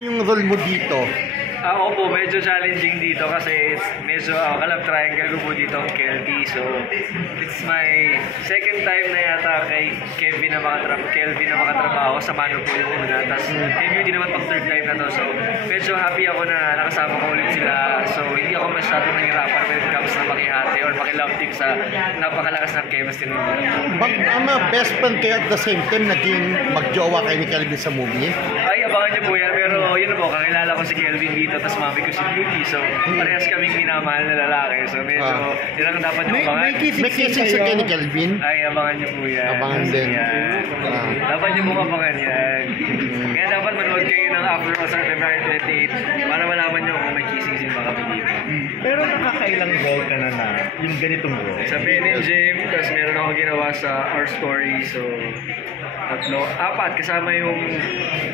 Yung role mo dito? Ako po, medyo challenging dito kasi medyo kalab triangle ko po dito ang Kelby. So, it's my second time na yata kay Kelvin na makatrabaho. Sa Mano po yung una. Tapos, Kelby din naman pang third time na to. So, medyo happy ako na nakasama ko ulit sila. So, hindi ako masyadong nahirapan when it comes na makihati or makilove team sa napakalakas ng chemistry nila. Best friend kayo at the same time naging magjowa kayo ni Kelvin sa movie? Ay, abangan niyo po yan. Pero yun po, kakilala ko si Kelvin dito, tapos mami ko si Beauty. So, parehas kaming minamahal na lalaki. So, medyo, yun ang dapat yung abangan. May kissing sa kayo ni Kelvin? Ay, abangan niyo po yan. Abangan din. Yan. Dapat niyo po abangan yan. Kaya dapat manood kayo ng After All sa February 28 para malaman niyo kung may kissing scene ba kami dito. Pero nakakailang role ka na yung ganitong role? Sa Ben and Jim, tapos meron ako ginawa sa Our Story. So, apat kasama yung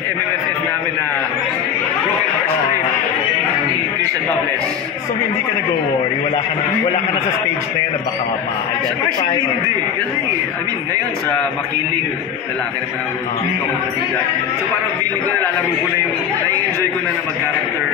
MMFF namin na Broken Hearts Trip ni Christian Bables. So hindi ka nag-worry? Wala ka na sa stage na yan na baka ma-identify? Actually, hindi. Kasi, ngayon sa makiling lalaki na panahon ako matida. So parang feeling ko nalalaro ko na yung, nai-enjoy ko na mag-character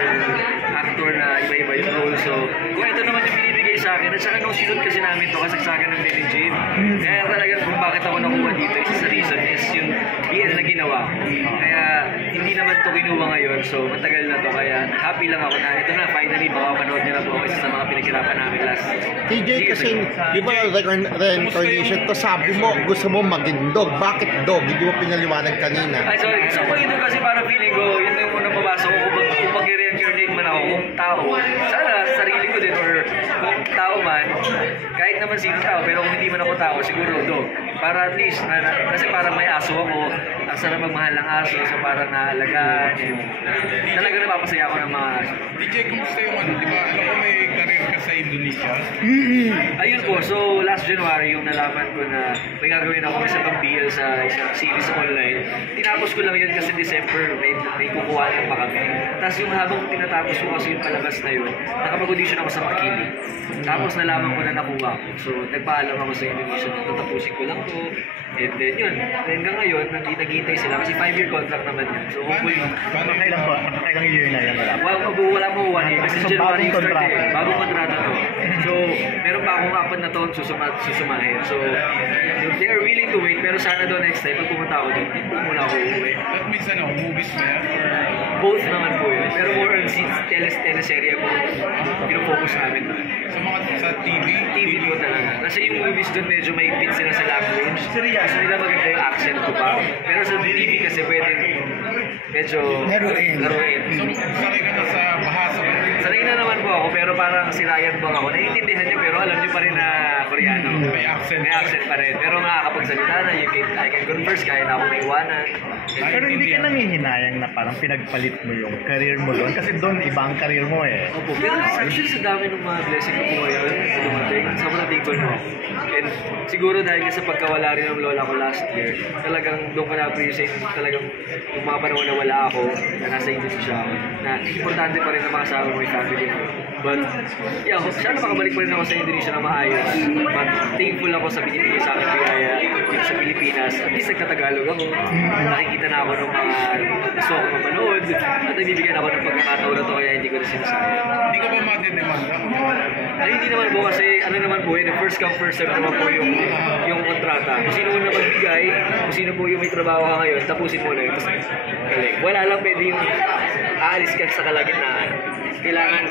actor na iba-iba yung role. So, kung ito naman yung binibigay sa akin, at saka nung sinunod kasi namin to, kasagsagan ng Ben and Jim. Kaya talagang kung bakit ako nakuha dito, isa sa reason is yung BL na ginawa ko. Kaya hindi naman to kinuha ngayon, so matagal na to. Kaya happy lang ako na ito na, finally, makapanood niyo na po isa sa mga pinaghirapan namin last. TJ, kasi di ba reincarnation to, sabi mo gusto mo maging dog. Bakit dog? Hindi mo pinaliwanag kanina. Ay, sorry. Gusto ko ito kasi para feeling ko, yun yung unang mabasa ko kung mag-reincarnate man ako kung tao. Sana sarili ko din or kung tao man, kahit naman sino tao, pero kung hindi man ako tao, siguro dog. Para at least, kasi parang may aso ako, ang sarap magmahal ng aso, so parang naalagaan. Talaga napapasaya ako ng mga aso. DJ, kumusta yung di ba, ko may career ka sa Indonesia? Ayun po, so last January yung nalaman ko na may gagawin ako isang BL sa isang series online. Tinapos ko lang yun kasi December, may kukuha pa kami. Tapos yung habang tinatapos ko kasi yung palabas na yun, nakapag-audition ako sa Makili. Tapos nalaman ko na nakuha ko. So nagpaalam ako sa Indonesia na tatapusin ko lang to. And then yun, hanggang ngayon, naghihintay sila kasi 5-year contract naman yun. So hopefully, nakakailang year na yan wala mo 1 year kasi January yung start eh. Bagong kontrata to. So, meron pa akong 4 na taon susumahin. So, they are willing to wait pero sana doon next time pag pumunta ako doon, hindi muna ako uuwi. That means movies ba yan? Both naman po yun. Pero more on teleserye po. Pinofocus namin doon. Sa TV? TV po talaga. Kasi yung movies doon medyo may fit sila sa language. Gusto nila maganda yung accent ko pa. Pero sa TV kasi pwede medyo laruin. So, sanay ka na sa bahasa? Sanay na naman po ako, pero parang si Ryan po ako. Naiintindihan niyo, pero alam niyo pa rin na Koreano. May accent. May accent pa rin. Pero makakapagsalita na, I can converse, kaya na ako may iwanan. Pero hindi ka nangihinayang na parang pinagpalit mo yung career mo doon? Kasi doon, iba ang career mo eh. Opo, pero actually sa dami ng mga blessing ko po ngayon, dumating, sobrang thankful mo. And siguro dahil sa pagkawala rin ng lola ko last year, talagang doon ko na-appreciate talagang yung mga panahon na wala ako, na nasa Indonesia ako, na importante pa rin na makasama mo yung family mo. But, yeah, sana makabalik pa rin ako sa Indonesia na maayos. But thankful ako sa binibigay sa akin kaya dito sa Pilipinas. At least nagtatagalog ako. Nakikita na ako ng mga gusto ko mapanood. At nabibigyan ako ng pagkakataon na to kaya hindi ko na sinasayang. Hindi ka ba matidemanda? Ay, hindi naman po kasi ano naman po yun, first come first serve naman po yung kontrata. Kung sino muna magbigay, kung sino po yung may trabaho ka ngayon, tapusin mo na yun. Tapos, wala lang pwede yung aalis ka sa kalagitnaan. Kailangan,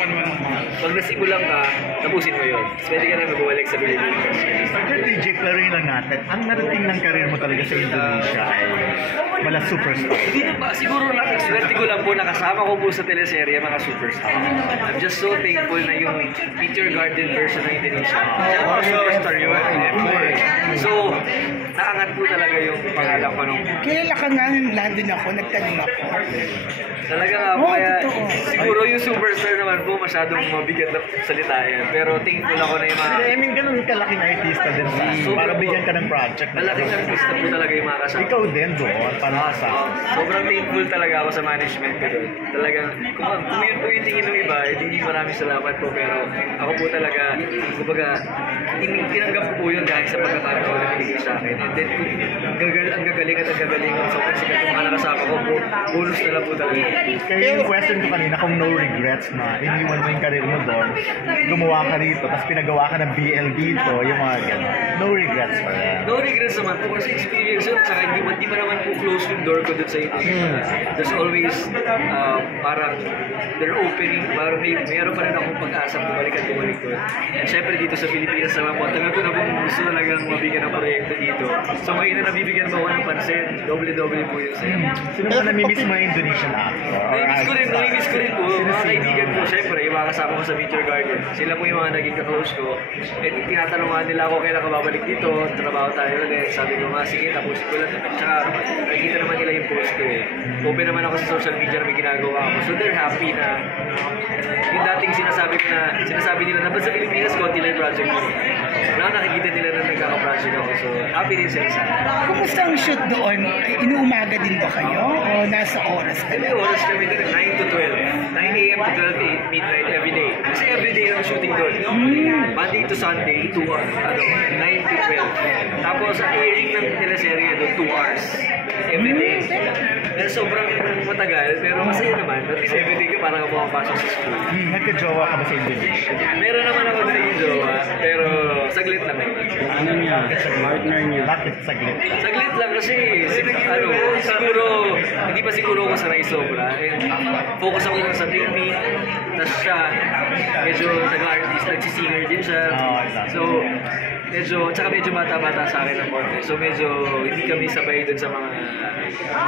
pag nasimulan ka, tapusin mo yun. Tapos pwede ka na magbawalik sa Pilipinas. Pero DJ, klaruin lang natin, ang narating ng career mo talaga sa Indonesia ay wala superstar. Hindi na ba, siguro swerte ko lang po nakasama ko po sa teleserye mga superstar. I'm just so thankful na yung Peter Garden version ng Indonesia. Mga superstar yun. So, naangat po talaga yung pangalan ko nung... Kilala ka nga ng London ako, nagtanong ako. Talaga nga po, kaya siguro yung superstar naman po masyadong mabigat na salitain. Pero thankful ako na yung mga... I mean, ganun kalaking artista din sa para bigyan ka ng project. Malaking artista po talaga yung mga kasama. Ikaw din doon, para sa... Sobrang thankful talaga ako sa management ko doon. Talagang, kung yun po yung tingin ng iba, hindi maraming salamat po. Pero ako po talaga, kumbaga, tinanggap ko po yun dahil sa pagkakataon na binigay sa akin. And then kung ang gagaling at ang gagaling at sobrang sikat yung mga nakasama ko, bonus na lang po talaga. Kaya yung question ko kanina kung no regrets na iniwan mo yung career mo doon, gumawa ka rito, tapos pinagawa ka ng BL dito, yung mga gano'n. No regrets pa rin. No regrets naman po kasi experience yun. Saka hindi pa naman po close yung door ko dun sa Indonesia. There's always parang they're opening, parang mayroon pa rin akong pag-asa bumalik at bumalik ko. And syempre dito sa Pilipinas naman po, tagal ko na pong gusto talagang mabigyan ng proyekto dito. So ngayon na nabibigyan mo ako ng pansin, doble-doble po yun sa'yo. Sino ba namimiss mo yung Indonesian actor? Namimiss ko rin po. Mga kaibigan ko, syempre, yung mga kasama ko sa Meteor Garden. Sila po yung mga naging ka-close ko. And tinatanungan nila ako kailan ka babalik dito, trabaho tayo ulit. Sabi ko nga, sige, tapusin ko lang. Tsaka nakikita naman nila yung post ko eh. Open naman ako sa social media na may ginagawa ako. So they're happy na yung dating sinasabi nila na ba't sa Pilipinas, konti lang yung project ko. Wala nakikita nila na nagkaka-project ako. So happy din sila sa akin. Kumusta ang shoot doon? Inuumaga din ba kayo? O nasa oras ka May lang? oras kami din, 9 to 12. 9 a.m. to 12 midnight every day. Kasi every day ang shooting doon. Monday to Sunday, 9 to 12. Tapos ang airing ng teleserye doon, 2 hours. Every day. Kaya sobrang matagal, pero masaya naman. At least every day ka parang pumapasok sa school. Nagka-jowa ka ba sa Indonesia? Meron naman ako na yung jowa, pero saglit lang. Ano niya? Partner niya. Bakit saglit ka? Saglit lang kasi, siguro, hindi pa siguro ako sanay sobra. And focus ako lang sa filming. Tapos siya, medyo nag-artist, nagsisinger din siya. So, medyo bata-bata sa akin ang konti. So, medyo hindi kami sabay dun sa mga,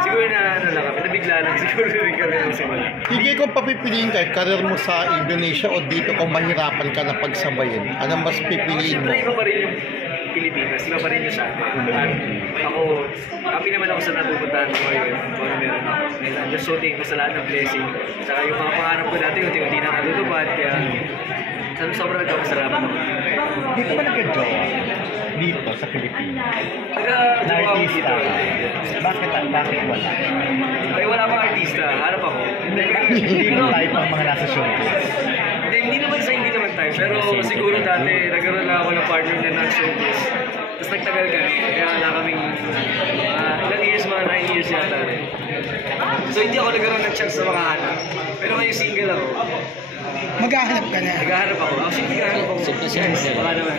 siguro na lang kami, nabigla lang siguro rin kami ng simula. Hindi kung papipiliin ka, career mo sa Indonesia o dito kung mahirapan ka na pagsabayin, anong mas pipiliin mo? Siyempre, iba pa rin yung Pilipinas, iba pa rin yung sa atin. At ako, happy naman ako sa napupuntahan ko ngayon, kung ano meron ako. And I'm just so thankful sa lahat ng blessing. Saka yung mga pangarap ko dati, unti-unti na natutupad, kaya sobrang nagkakasalamat ako. Dito ba nagka-jowa? Dito sa Pilipinas? Nagka-jowa ako Artista. dito. Bakit wala? Ay, wala pang artista, harap ako. Hindi mo type ang mga nasa showbiz. Hindi naman tayo, pero siguro dati nagkaroon lang ako ng partner na nag-showbiz. Tapos nagtagal kami, kaya wala kaming ilang years, mga 9 years yata rin. So hindi ako nagkaroon ng chance na makahanap. Pero ngayon single ako. Maghahanap ka na. Naghahanap ako. Actually, naghahanap ako. Simple. Baka naman.